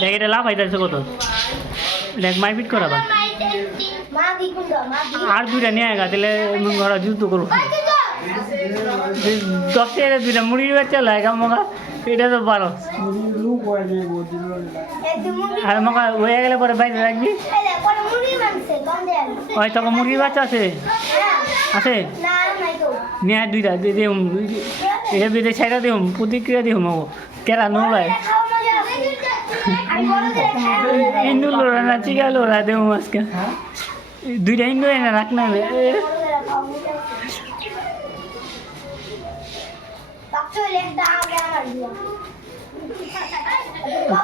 দেখ এটা লাভ হইতেছে কত, দেখ মারপিট করা বা আর দুইটা নিয়ে গা তাহলে ঘরে যুদ্ধ করবো 10 টাকা দুইটা মুরগির বাচ্চা লাগা মগা এটা তো 12 আর মগা হয়ে গেলে পরে বাইরে রাখবি ওই তখন মুরগির বাচ্চা আছে আছে নিয়ে দুইটা দিম এর বিদে ছাইটা দিম প্রতিক্রিয়া দিম কেরা নোলায় ইন্দু লোড়া না চিকা লোড়া দেব আজকে দুইটা ইন্দু এনে রাখ না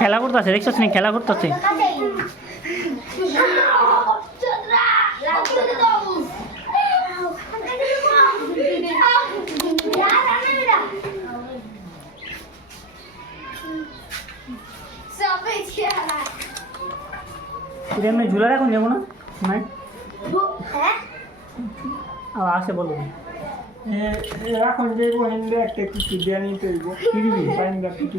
খেলা করতেছে দেখছস নি খেলা করতেছে এমনি ঝুলা রাখুন যাবো না নাই আসে বলো এখন যে হিন্দু একটা কিছু দেওয়া নিতে হইব কি দিবি পাইন্দা কিছু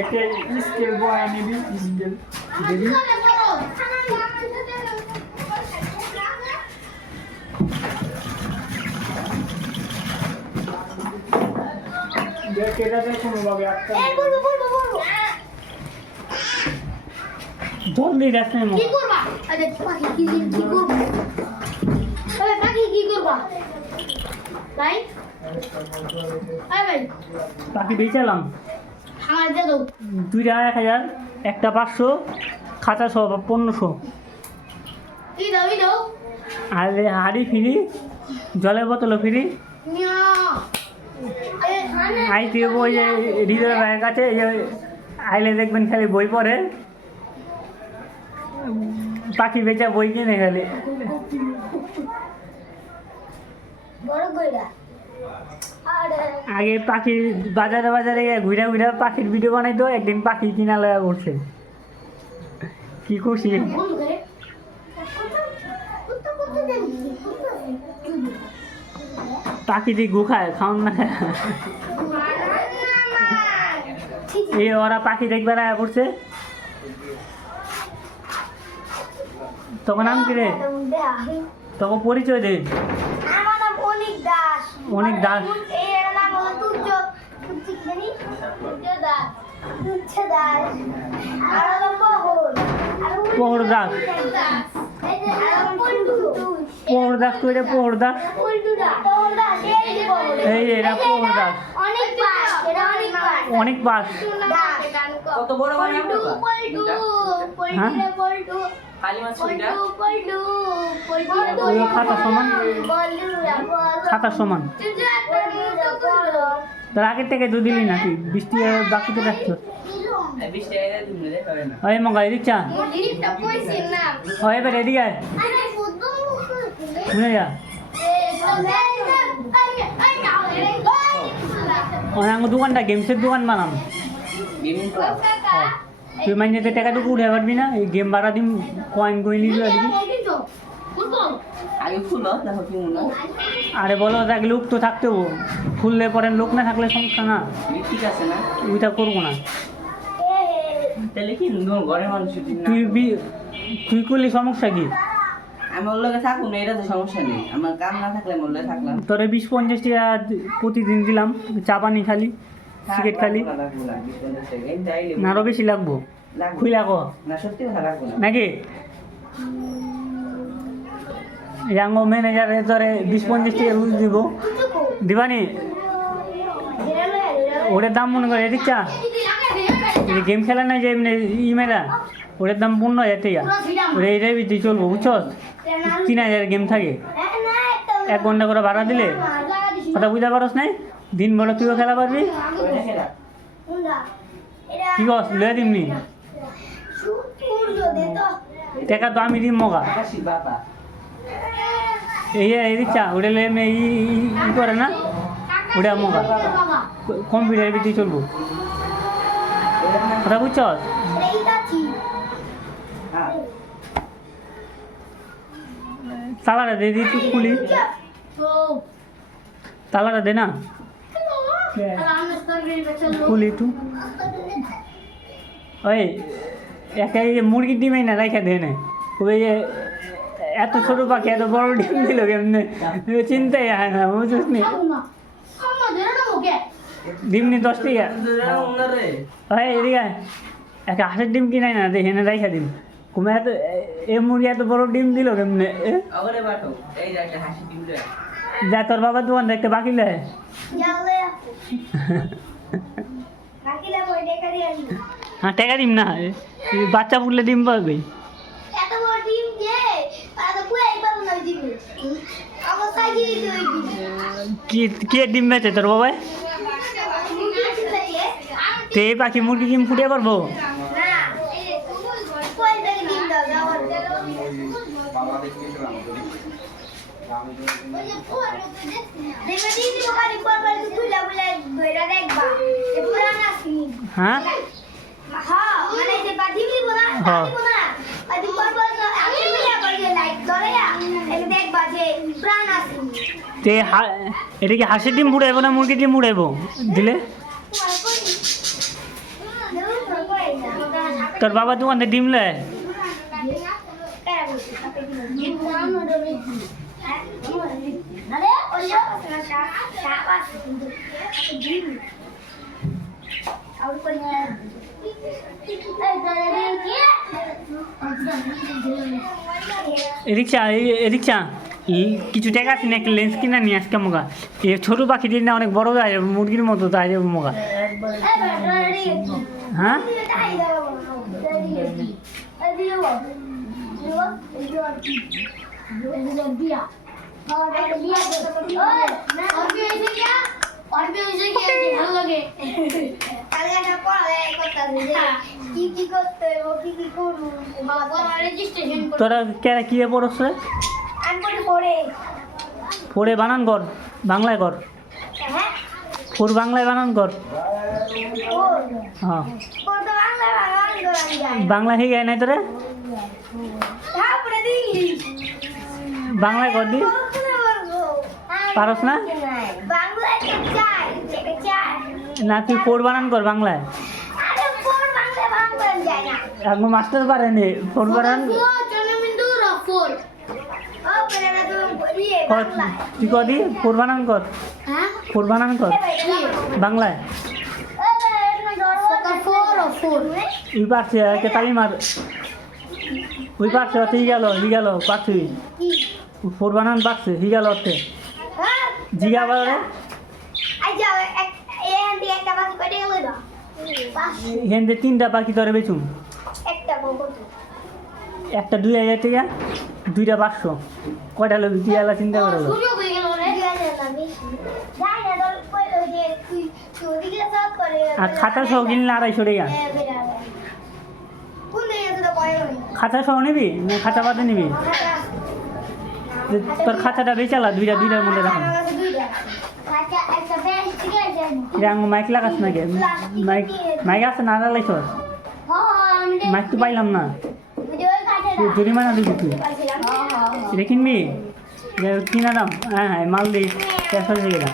একটা স্কেল বয় নিবি স্কেল দিবি দেখ এটা দেখুন ভাবে একটা জলদি দেখ না কি করবা আরে পাখি কি করবা আরে পাখি কি করবা ভাই আরে ভাই পাখি বেচালাম আমার দে দাও দুইটা 1000 একটা 500 খাতা সব 1500 এই দাও আর হাড়ি ফ্রি জলের বোতলও ফ্রি নিয়া আই দিয়ে ওই যে হৃদয় ভাইয়ের কাছে এই যে আইলে দেখবেন খালি বই পড়ে পাখি বেচা বই কিনে খালি বড় কইরা আগে পাখি বাজারে ঘুরে পাখির ভিডিও বানাইতো একদিন পাখি কিনা লাগা করছে কি খুশি বন্ধ করে পাখি দিয়ে গু খায় খাওয়ান না খায় এই ওরা পাখি দেখবে লাগা করছে তখন নাম কি রে তখন পরিচয় দে আমার নাম অনিক দাস অনিক দাস এর নাম হলো তুর্য কি জানি তুর্য দাস তুর্য দাস আর হলো পোহর দাস এই যে আর পল্টু পোহর দাস কই রে পোহর দাস পল্টু দাস এই যে বড় এই এরা পোহর দাস অনেক পাস এটা অনেক পাস কত বড় বাড়ি আপনার পল্টু খালি মাছ ছুঁইটা ওই খাতা সমান খাতা সমান তোর আগের থেকে দুধ দিলি নাকি বৃষ্টি বাকিতে রাখছো 20 টাকা দিয়ে দিলে হবে না ওই মঙ্গাই দিচ্ছা ওই এবার এদিকে আয় শুনে যা ওই আমার দোকানটা গেমসের দোকান বানাম গেমিং ক্লাব তুই মাইনে টাকাটুকু উঠে পারবি না এই গেম ভাড়া দিম কয়েন কইন নিবি আর কি আগে খুলো দেখো কি মনে আরে বলো দেখ লোক তো থাকতে হবো খুললে পরে লোক না থাকলে সমস্যা না ঠিক আছে না ওইটা করবো না তাহলে কি ঘরে মানুষ তুই করলি সমস্যা কি আমি ওর লগে থাকুন না এটা তো সমস্যা নেই আমার কাম না থাকলে মোর লগে থাকলাম তোরে 20-50 টাকা প্রতিদিন দিলাম চা পানি খালি সিগারেট খালি না আরো বেশি লাগবো খুইলা কো না সত্যি কথা রাখবো না নাকি ইয়াঙ্গো ম্যানেজারে তোরে 20-50 টাকা রুজ দিব দিবানি ওটার দাম মনে করে এদিক চা গেম খেলা না যে এমনি ইমেরা ওটার দাম 15,000 টাকা ওটা এটাই তুই চলবো বুঝছস 3,000 গেম থাকে 1 ঘন্টা করে ভাড়া দিলে কথা বুঝতে পারস নাই দিন বড় তুইও খেলা পারবি কি কস লয়ে দিমনি টাকা তো আমি দিম মগা বাবা এই এদিক চা ওটা লয়ে ই করে না ওটা মগা কম্পিউটার ভিতরে চলবো কথা বুঝছস তালাটা দে দিই তুই খুলি তালাটা দে না ফুল একটু ওই একটা এই যে মুরগির ডিমই না রাখা দেয় না ওই যে এত ছোট পাখি এত বড় ডিম দিল কেমনে চিন্তাই হয় না বুঝছিস নি ডিম নি 10 টাকা ওই এদিকে আয়। একটা হাঁসের ডিম কিনাই না দেখে না রাখা দিন কুমে এত এ মুরগি এত বড় ডিম দিল কেমনে আগরে বাটো এই যে একটা হাসি ডিম দে যা তোর বাবা দোকান দেখতে বাকি লে হ্যাঁ টাকা দিম না এই বাচ্চা ফুটলে ডিম পাবে কি কে ডিম বেচে তোর বাবাই তো এই পাখি মুরগি ডিম ফুটিয়ে পারবো হ্যাঁ তে এটা কি হাঁসের ডিম ফুটাইবো না মুরগির ডিম ফুটাইবো দিলে তোর বাবা দোকানে ডিম লে রিক্সা রিক্সা কিছু টাকা আছে না একটা লেন্স কিনা নিয়ে আজকে মোগা এ ছোটো পাখিটির না অনেক বড় যায় মুরগির মতো তাই যাবো মোগা হ্যাঁ তোরা কেরা কি পড়ছ পড়ে বানান কর বাংলায় কর পুর বাংলায় বানান কর হ্যাঁ বাংলা হয়ে যায় নাই তোরে বাংলায় কর দি পারস না না তুই ফোর বানান কর বাংলায় এখন মাস্টার পারেনি ফোর বানান তুই কদি ফোর বানান কর ফোর বানান কর বাংলায় ওই পারছে কে তালি মার ওই পারছে অত হি গেল পারছি ফোর বানান পারছে হি গেল অর্থে জিগা বারে এখান থেকে 3টা পাখি ধরে বেচুন একটা 2000 টাকা 2টা 500 কয়টা লোক দিয়ালা চিন্তা করে আর খাতা সহ কিনলে 250 টাকা খাতা সহ নিবি না খাতা বাদে নিবি তোর খাতাটা বেচালা 2টার মধ্যে রাখ মাইক লাগাস নাকি মাইক আছে না লাগাইছ মাইক তো পাইলাম না জরিমানা দিবি তুই এটা কিনবি কিনা দাম হ্যাঁ হ্যাঁ মাল দিই 100 টাকা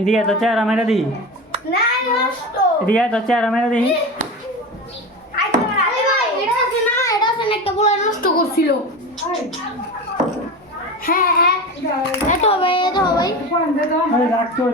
এদিকে তো চেহারা মেরা দিই এদিকে তো চেহারা মেরা দিই নষ্ট করছিল হ্যাঁ হ্যাঁ এত হবে